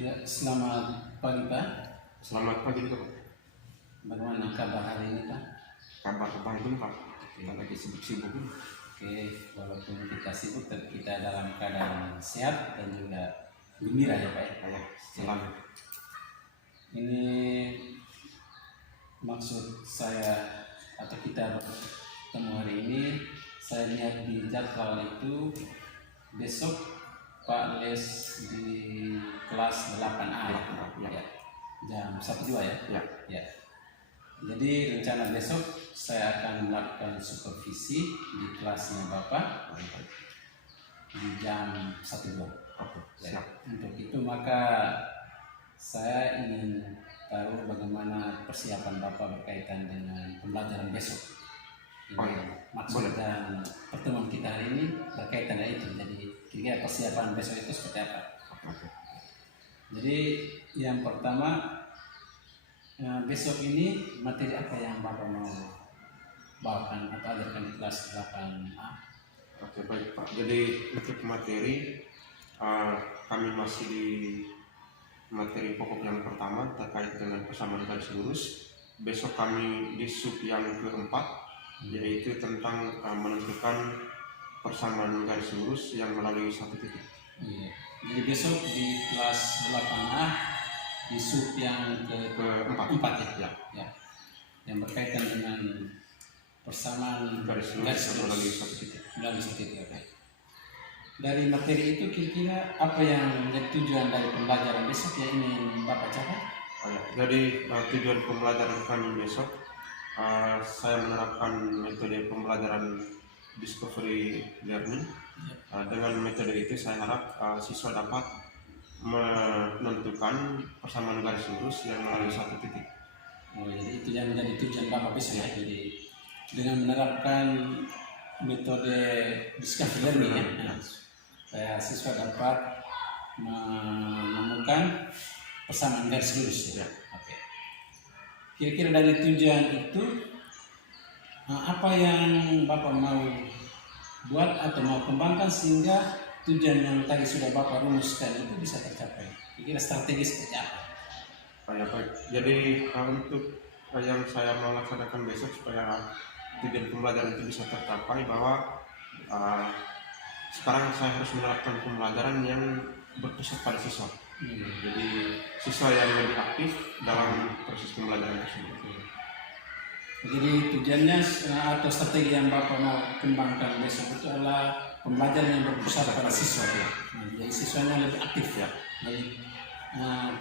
Ya, selamat pagi Pak. Selamat pagi juga Pak. Bagaimana kabar hari ini Pak? Kabar baik dulu Pak. Kita lagi sibuk-sibuk. Oke, walaupun kita sibuk, tapi kita dalam keadaan sehat dan juga gembira ya Pak. Ya, selalu. Ini maksud saya atau kita bertemu hari ini, saya lihat di jadwal itu besok Pak les di kelas 8A ya. Jam 1-2 ya. Ya. Jadi rencana besok saya akan melakukan supervisi di kelasnya Bapak di jam 1-2. Ya. Untuk itu maka saya ingin tahu bagaimana persiapan Bapak berkaitan dengan pembelajaran besok. Maksud dan pertemuan kita hari ini berkaitan dengan itu. Jadi kira-kira persiapan besok itu seperti apa? Jadi yang pertama, besok ini materi apa yang Bapak mau bawakan atau ajarkan di kelas 8A? Oke, baik Pak. Jadi untuk materi kami masih di materi pokok yang pertama terkait dengan persamaan garis lurus. Besok kami di sub yang keempat, yaitu tentang menentukan persamaan garis lurus yang melalui satu titik. Jadi besok di kelas 8A di sub yang keempat ya, yang berkaitan dengan persamaan garis lurus melalui satu titik. Okay. Dari materi itu kira-kira apa yang menjadi tujuan dari pembelajaran besok yang ingin Bapak capai? Jadi tujuan pembelajaran kami besok, saya menerapkan metode pembelajaran discovery learning. Dengan metode itu saya harap siswa dapat menentukan persamaan garis lurus yang melalui satu titik. Jadi itu yang menjadi tujuan Bapak besok ya. Jadi dengan menerapkan metode discovery learning ya, siswa dapat menemukan persamaan garis lurus ya. Oke. Kira-kira dari tujuan itu apa yang Bapak mau buat atau mau kembangkan sehingga tujuan yang tadi sudah Bapak rumuskan itu bisa tercapai? Kira-kira strategis seperti apa? Baik. Jadi untuk yang saya mau laksanakan besok supaya tujuan pembelajaran itu bisa tercapai, bahwa sekarang saya harus menerapkan pembelajaran yang berpusat pada siswa. Jadi siswa yang lebih aktif dalam proses pembelajaran tersebut. Jadi tujuannya atau strategi yang Bapak mau kembangkan besok itu adalah pembelajaran yang berpusat pada siswa ya. Jadi siswanya lebih aktif ya. Jadi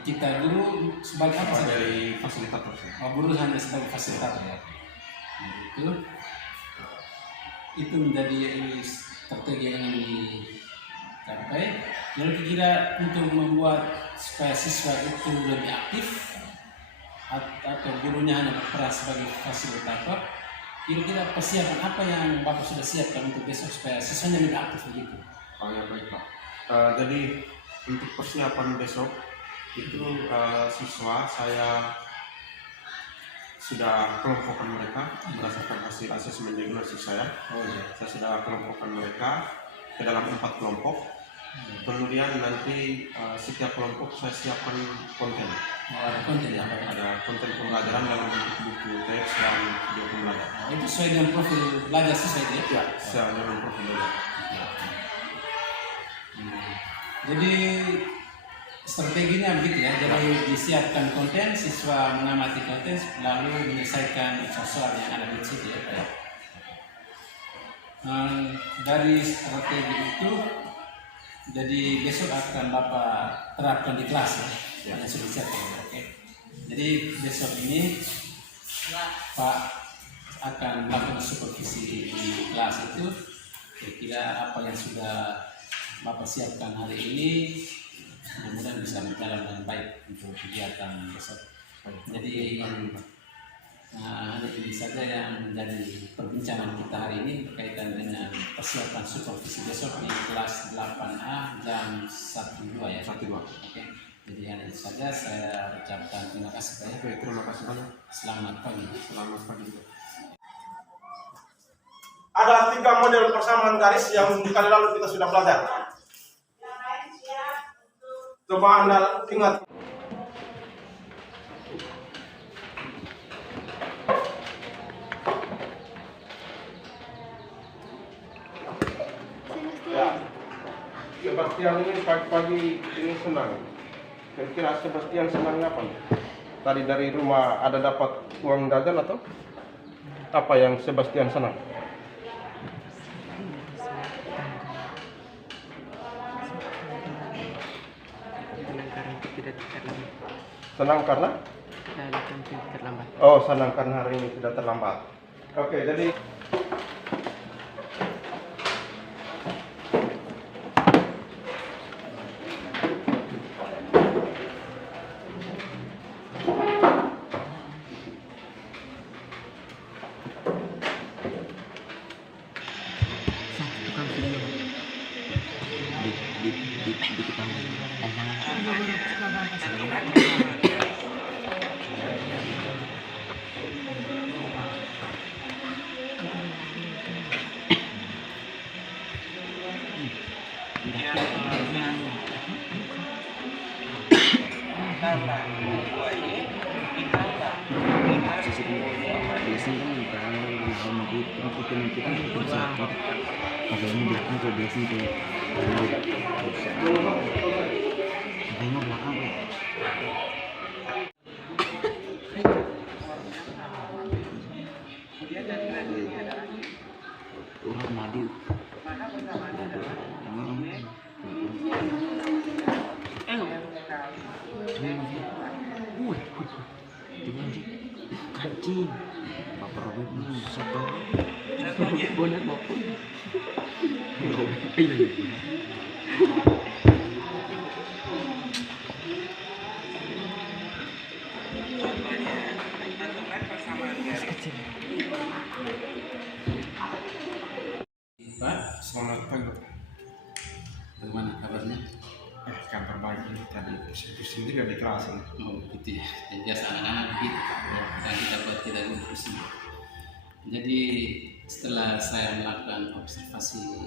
kita guru sebagai apa? Dari fasilitator. Guru hanya sebagai fasilitator ya. Itu menjadi strategi yang ingin dicapai. Lalu kira untuk membuat supaya siswa itu lebih aktif atau gurunya hanya berperan sebagai fasilitator, kira-kira persiapan apa yang Bapak sudah siapkan untuk besok supaya siswanya lebih aktif begitu? Baik Pak. Jadi untuk persiapan besok itu siswa saya sudah kelompokkan mereka berdasarkan hasil asesmen diagnosis saya. Saya sudah kelompokkan mereka ke dalam 4 kelompok. Kemudian nanti setiap kelompok saya siapkan konten. Ada konten ya? Ada konten pembelajaran dalam bentuk buku teks dan video pembelajaran. Itu sesuai dengan profil belajar siswa itu ya? Ya, sesuai dengan profil belajar. Jadi strateginya begitu ya. Jadi disiapkan konten, siswa mengamati konten, lalu menyelesaikan soal yang ada di situ ya. Dari strategi itu, jadi besok akan Bapak terapkan di kelas ya, yang sudah disiapkan. Oke. Jadi besok ini Pak akan melakukan supervisi di kelas itu. Kira-kira apa yang sudah Bapak siapkan hari ini mudah-mudahan bisa berjalan dengan baik untuk kegiatan besok. Jadi hanya ini saja yang menjadi perbincangan kita hari ini berkaitan dengan persiapan supervisi besok di kelas 8A jam 1-2 ya. 1-2. Oke. Jadi hanya itu saja, saya ucapkan terima kasih Pak. Terima kasih banyak. Selamat pagi. Selamat pagi. Ada 3 model persamaan garis yang di kali lalu kita sudah belajar. Coba Anda ingat. Ya, Sebastian ini pagi-pagi ini senang. Kira-kira Sebastian senang apa nih? Tadi dari rumah ada dapat uang jajan atau apa yang Sebastian senang? Senang karena? Terlambat. Oh, senang karena hari ini tidak terlambat. Oke, jadi Pak, Selamat pagi. bagaimana kabarnya? Kabar baik ini tadi pusing juga di kelas ini. Oh gitu ya, dan biasa anak-anak begitu ya. Dan kita buat kita dulu pusing. Jadi setelah saya melakukan observasi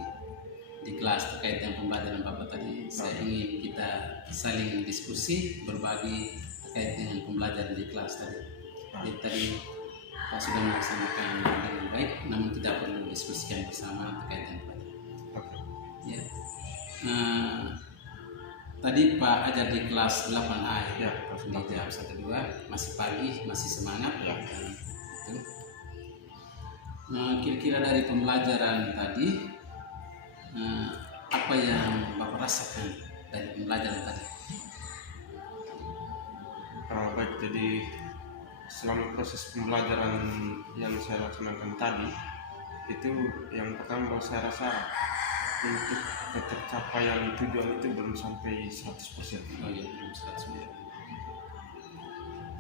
di kelas terkait dengan pembelajaran Bapak tadi, saya ingin kita saling diskusi, berbagi terkait dengan pembelajaran di kelas tadi. Jadi tadi Pak sudah melaksanakan dengan baik, namun tidak perlu diskusikan bersama terkait dengan pelajaran. Ya. Tadi Pak ajar di kelas 8A Ya, di jam 1-2, masih pagi, masih semangat ya. Itu. Kira-kira dari pembelajaran tadi, apa yang Bapak rasakan dari pembelajaran tadi? Baik, jadi selama proses pembelajaran yang saya laksanakan tadi, itu yang pertama saya rasa untuk ketercapaian tujuan itu belum sampai 100%. Oh iya, belum 100%.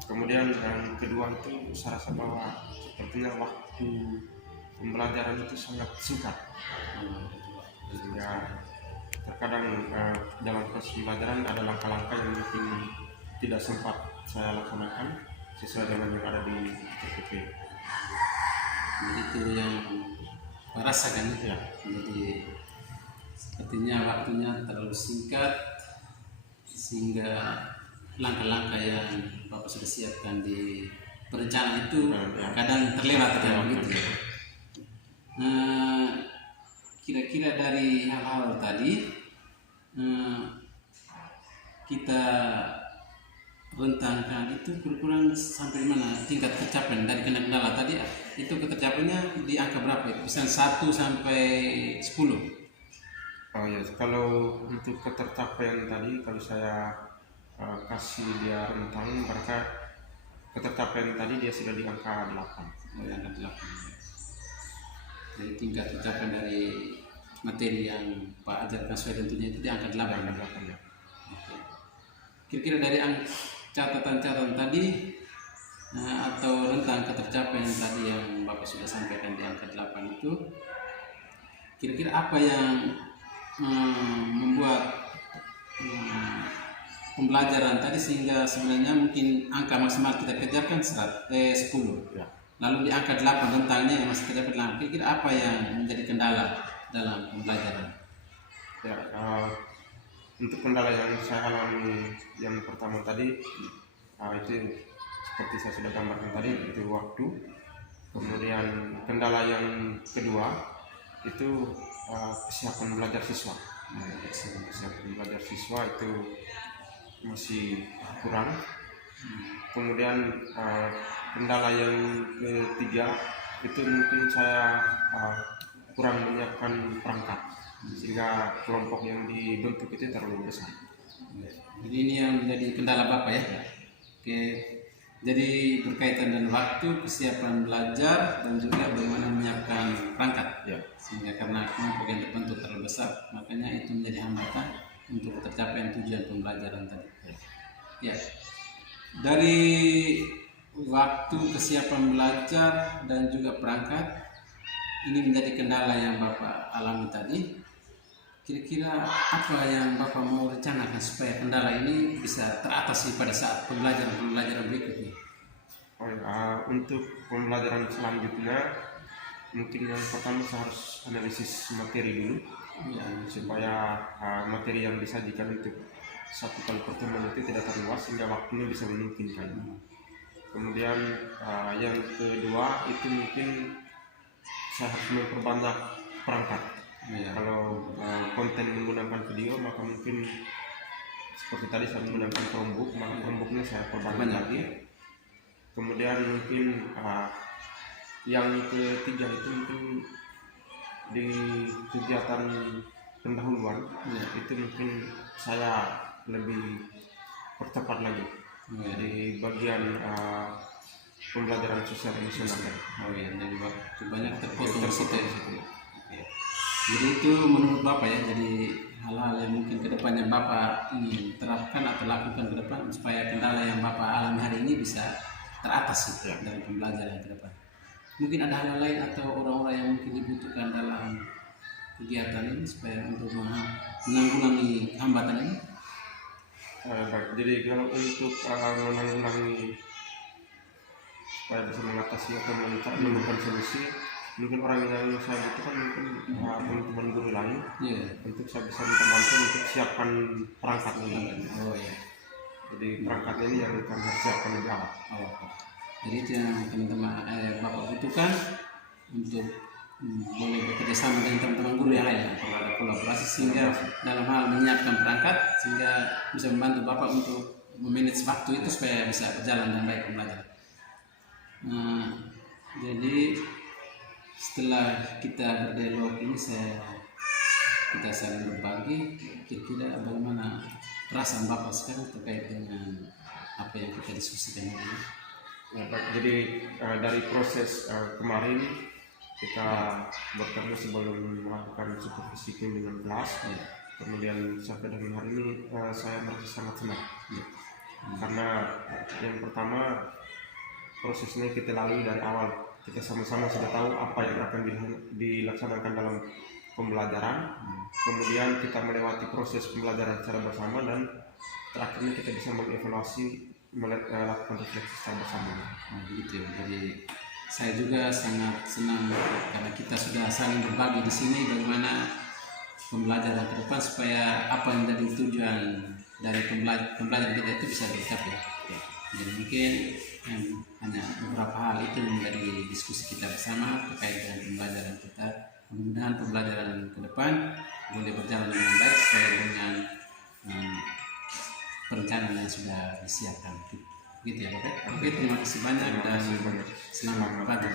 Kemudian yang kedua itu saya rasa bahwa sepertinya waktu pembelajaran itu sangat singkat. Ya, terkadang dalam proses pembelajaran ada langkah-langkah yang mungkin tidak sempat saya laksanakan sesuai dengan yang ada di PPT. Jadi itu yang Pak rasakan Ya. Jadi sepertinya waktunya terlalu singkat sehingga langkah-langkah yang Bapak sudah siapkan di perencanaan itu kadang terlewat kan begitu ya. Kira-kira dari hal-hal tadi kita rentangkan itu kurang sampai mana tingkat tercapaian dari kendala tadi itu ketercapaiannya di angka berapa itu? Misalnya 1 sampai 10. Oh ya, kalau untuk ketercapaian tadi kalau saya kasih dia rentang, maka ketercapaian tadi dia sudah di angka 8. Di angka 8. Jadi tingkat tercapaian dari materi yang Pak ajarkan sesuai tentunya itu di angka 8. Ya. Kira-kira dari catatan-catatan tadi atau rentang ketercapaian tadi yang Bapak sudah sampaikan di angka 8 itu, kira-kira apa yang membuat pembelajaran tadi sehingga sebenarnya mungkin angka maksimal kita kejarkan 10 Ya. lalu di angka 8 rentangnya yang masih terdapat 8, kira-kira apa yang menjadi kendala dalam pembelajaran? Ya, untuk kendala yang saya alami yang pertama tadi, itu seperti saya sudah gambarkan tadi, itu waktu. Kemudian kendala yang kedua itu kesiapan belajar siswa. Kesiapan belajar siswa itu masih kurang. Kemudian kendala yang ketiga itu mungkin saya kurang menyiapkan perangkat, sehingga kelompok yang dibentuk itu terlalu besar. Jadi ini yang menjadi kendala Bapak ya. Oke. Jadi berkaitan dengan waktu, kesiapan belajar, dan juga bagaimana menyiapkan perangkat. Ya. Sehingga karena kelompok yang terbentuk terlalu besar, makanya itu menjadi hambatan untuk tercapaian tujuan pembelajaran tadi. Ya. Dari waktu, kesiapan belajar, dan juga perangkat, ini menjadi kendala yang Bapak alami tadi. Kira-kira apa yang Bapak mau rencanakan supaya kendala ini bisa teratasi pada saat pembelajaran berikutnya? Untuk pembelajaran selanjutnya, mungkin yang pertama saya harus analisis materi dulu, Ya. supaya materi yang disajikan untuk satu kali pertemuan itu tidak terluas sehingga waktunya bisa memungkinkan. Kemudian yang kedua itu mungkin saya harus memperbanyak perangkat. Ya. Kalau konten menggunakan video, maka mungkin seperti tadi saya menggunakan Chromebook, maka Chromebooknya saya perbanyak lagi. Kemudian mungkin yang ketiga itu mungkin di kegiatan pendahuluan, itu mungkin saya lebih percepat lagi di bagian pembelajaran sosial emosional. Oh iya, jadi waktu banyak terpotong di situ. Jadi itu menurut Bapak ya, jadi hal-hal yang mungkin kedepannya Bapak ingin terapkan atau lakukan ke depan supaya kendala yang Bapak alami hari ini bisa teratasi dari pembelajaran ke depan. Mungkin ada hal lain atau orang-orang yang mungkin dibutuhkan dalam kegiatan ini supaya untuk menanggulangi hambatan ini. Baik, jadi kalau untuk menanggulangi supaya bisa mengatasi atau menemukan solusi, mungkin orang yang saya butuhkan mungkin teman-teman guru lain. Untuk saya bisa minta bantuan untuk siapkan perangkat ini. Oh iya. Jadi perangkat ini yang kami harus siapkan lebih awal. Jadi itu yang teman-teman Bapak butuhkan untuk boleh bekerja sama dengan teman-teman guru yang lain, kalau ada kolaborasi sehingga dalam hal menyiapkan perangkat sehingga bisa membantu Bapak untuk memanage waktu itu supaya bisa berjalan dengan baik pembelajaran. Jadi setelah kita berdialog ini kita saling berbagi, kira-kira bagaimana perasaan Bapak sekarang terkait dengan apa yang kita diskusikan hari ini? Jadi dari proses kemarin kita bertemu sebelum melakukan supervisi bimbingan kelas, kemudian sampai dengan hari ini saya merasa sangat senang. Karena yang pertama prosesnya kita lalui dari awal. Kita sama-sama sudah tahu apa yang akan dilaksanakan dalam pembelajaran. Kemudian kita melewati proses pembelajaran secara bersama dan terakhirnya kita bisa mengevaluasi, melakukan refleksi secara bersama. Begitu ya. Jadi saya juga sangat senang karena kita sudah saling berbagi di sini bagaimana pembelajaran ke depan supaya apa yang menjadi tujuan dari pembelajaran kita itu bisa tercapai. Jadi mungkin hanya beberapa hal itu menjadi diskusi kita bersama terkait dengan pembelajaran kita. Mudah-mudahan pembelajaran ke depan boleh berjalan dengan baik sesuai dengan perencanaan yang sudah disiapkan. Gitu ya Bapak. Oke, terima kasih banyak dan selamat pagi.